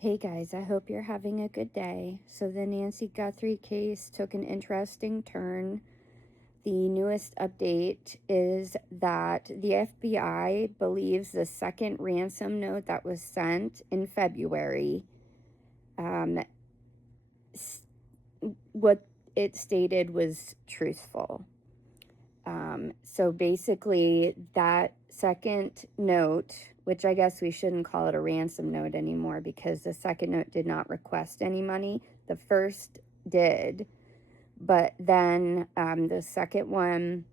Hey guys, I hope you're having a good day. So, the Nancy Guthrie case took an interesting turn. The newest update is that the FBI believes the second ransom note that was sent in February, what it stated was truthful. So basically, that second note, which I guess we shouldn't call it a ransom note anymore because the second note did not request any money. The first did, but then the second one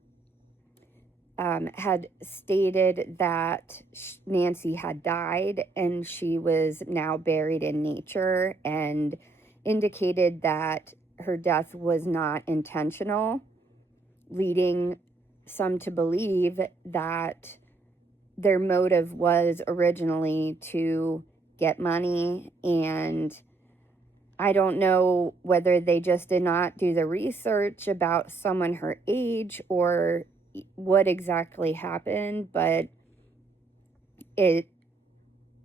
had stated that Nancy had died and she was now buried in nature, and indicated that her death was not intentional, leading some to believe that their motive was originally to get money. And I don't know whether they just did not do the research about someone her age or what exactly happened, but it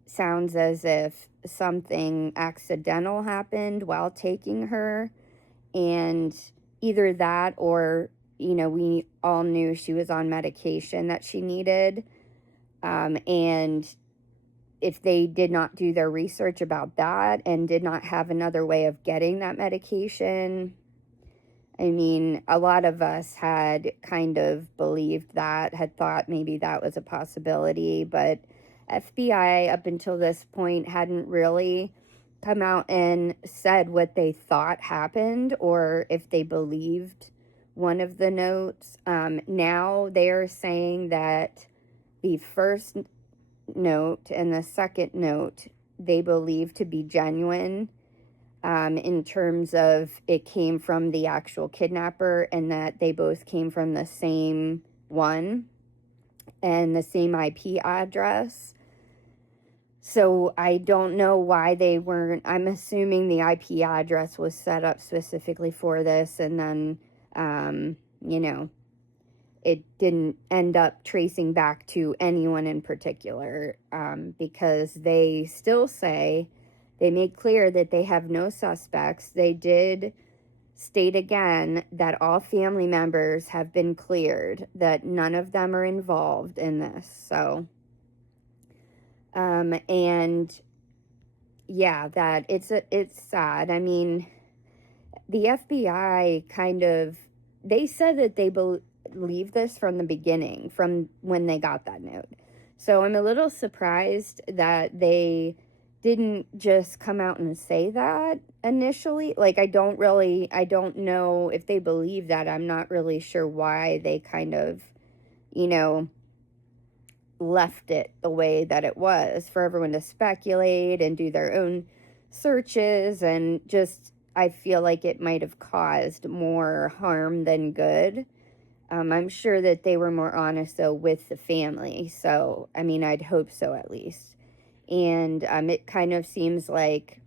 sounds as if something accidental happened while taking her, and either that or we all knew she was on medication that she needed. And if they did not do their research about that and did not have another way of getting that medication, I mean, a lot of us had kind of believed that, had thought maybe that was a possibility, but FBI up until this point hadn't really come out and said what they thought happened or if they believed one of the notes. Now they are saying that the first note and the second note they believe to be genuine, in terms of it came from the actual kidnapper and that they both came from the same one and the same IP address. So I don't know why they weren't. I'm assuming the IP address was set up specifically for this, and then it didn't end up tracing back to anyone in particular, because they still say, they made clear that they have no suspects. They did state again that all family members have been cleared, that none of them are involved in this. So, and yeah, that it's sad. I mean, the FBI they said that they believe this from the beginning, from when they got that note. So I'm a little surprised that they didn't just come out and say that initially. Like, I don't know if they believe that. I'm not really sure why they kind of, left it the way that it was for everyone to speculate and do their own searches, and just, I feel like it might have caused more harm than good. I'm sure that they were more honest, though, with the family. So, I mean, I'd hope so at least. And it kind of seems like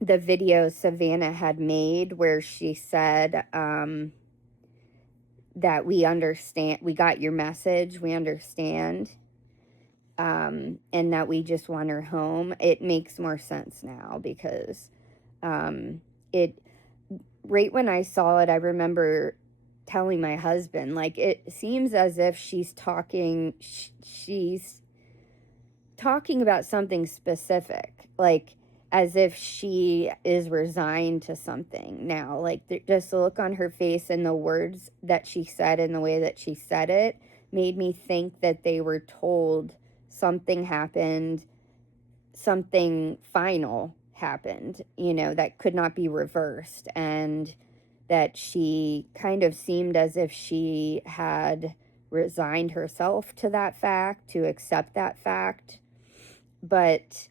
the video Savannah had made where she said that we understand, we got your message, we understand, and that we just want her home. It makes more sense now because it, right when I saw it, I remember telling my husband, like, it seems as if she's talking about something specific, like as if she is resigned to something now. Like, just the look on her face and the words that she said and the way that she said it made me think that they were told something happened, something final happened, that could not be reversed, and that she kind of seemed as if she had resigned herself to that fact, to accept that fact. But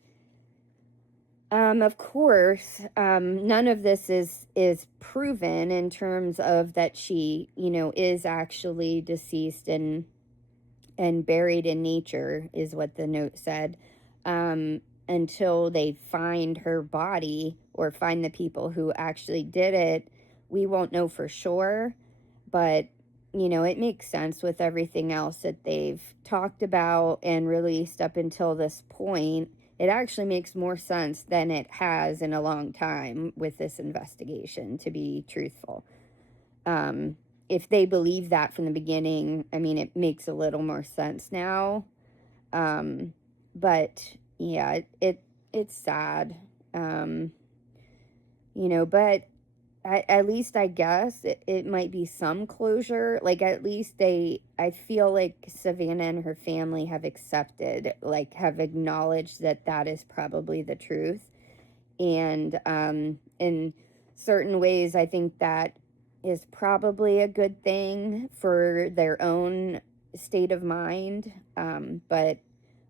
of course, none of this is proven in terms of that she, is actually deceased and buried in nature, is what the note said, until they find her body or find the people who actually did it. We won't know for sure, but it makes sense with everything else that they've talked about and released up until this point. it actually makes more sense than it has in a long time with this investigation, to be truthful. If they believe that from the beginning, I mean, it makes a little more sense now. But yeah, it's sad. But at least I guess it might be some closure. Like, at least I feel like Savannah and her family have accepted, like, have acknowledged that that is probably the truth. And in certain ways, I think that is probably a good thing for their own state of mind. But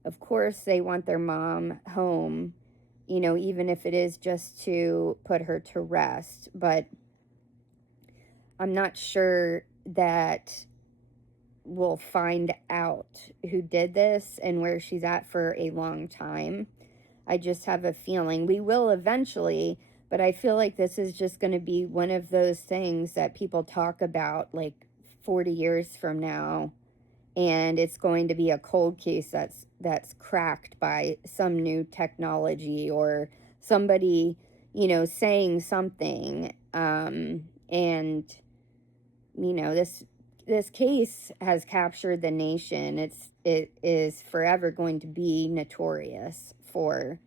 of course, they want their mom home, even if it is just to put her to rest. But I'm not sure that we'll find out who did this and where she's at for a long time. I just have a feeling we will eventually, but I feel like this is just going to be one of those things that people talk about like 40 years from now, and it's going to be a cold case that's cracked by some new technology or somebody, saying something. And this case has captured the nation. It is forever going to be notorious for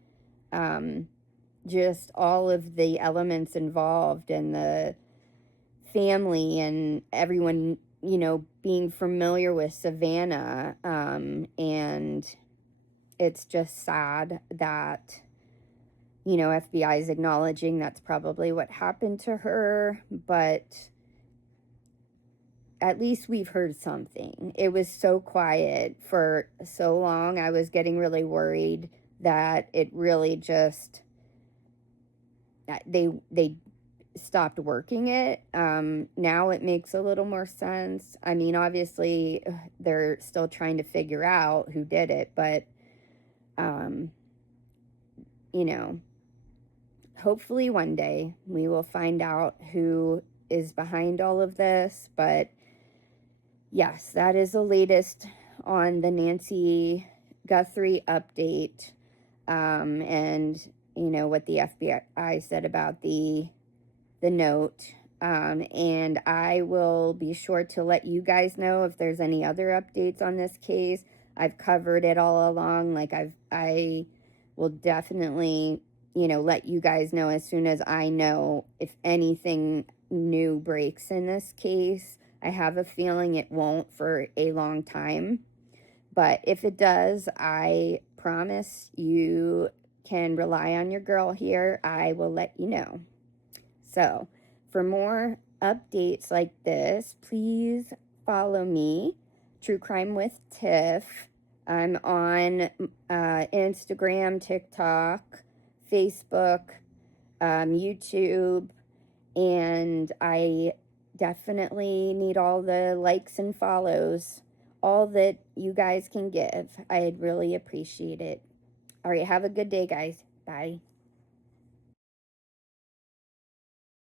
just all of the elements involved, and the family and everyone, being familiar with Savannah. And it's just sad that, FBI is acknowledging that's probably what happened to her, but at least we've heard something. It was so quiet for so long. I was getting really worried that it really just, they stopped working it. Now it makes a little more sense. I mean, obviously they're still trying to figure out who did it, but hopefully one day we will find out who is behind all of this. But yes, that is the latest on the Nancy Guthrie update. And what the FBI said about the note. And I will be sure to let you guys know if there's any other updates on this case. I've covered it all along. Like, I will definitely, let you guys know as soon as I know if anything new breaks in this case. I have a feeling it won't for a long time. But if it does, I promise you can rely on your girl here. I will let you know. So, for more updates like this, please follow me, True Crime with Tiff. I'm on Instagram, TikTok, Facebook, YouTube, and I definitely need all the likes and follows, all that you guys can give. I'd really appreciate it. All right, have a good day, guys. Bye.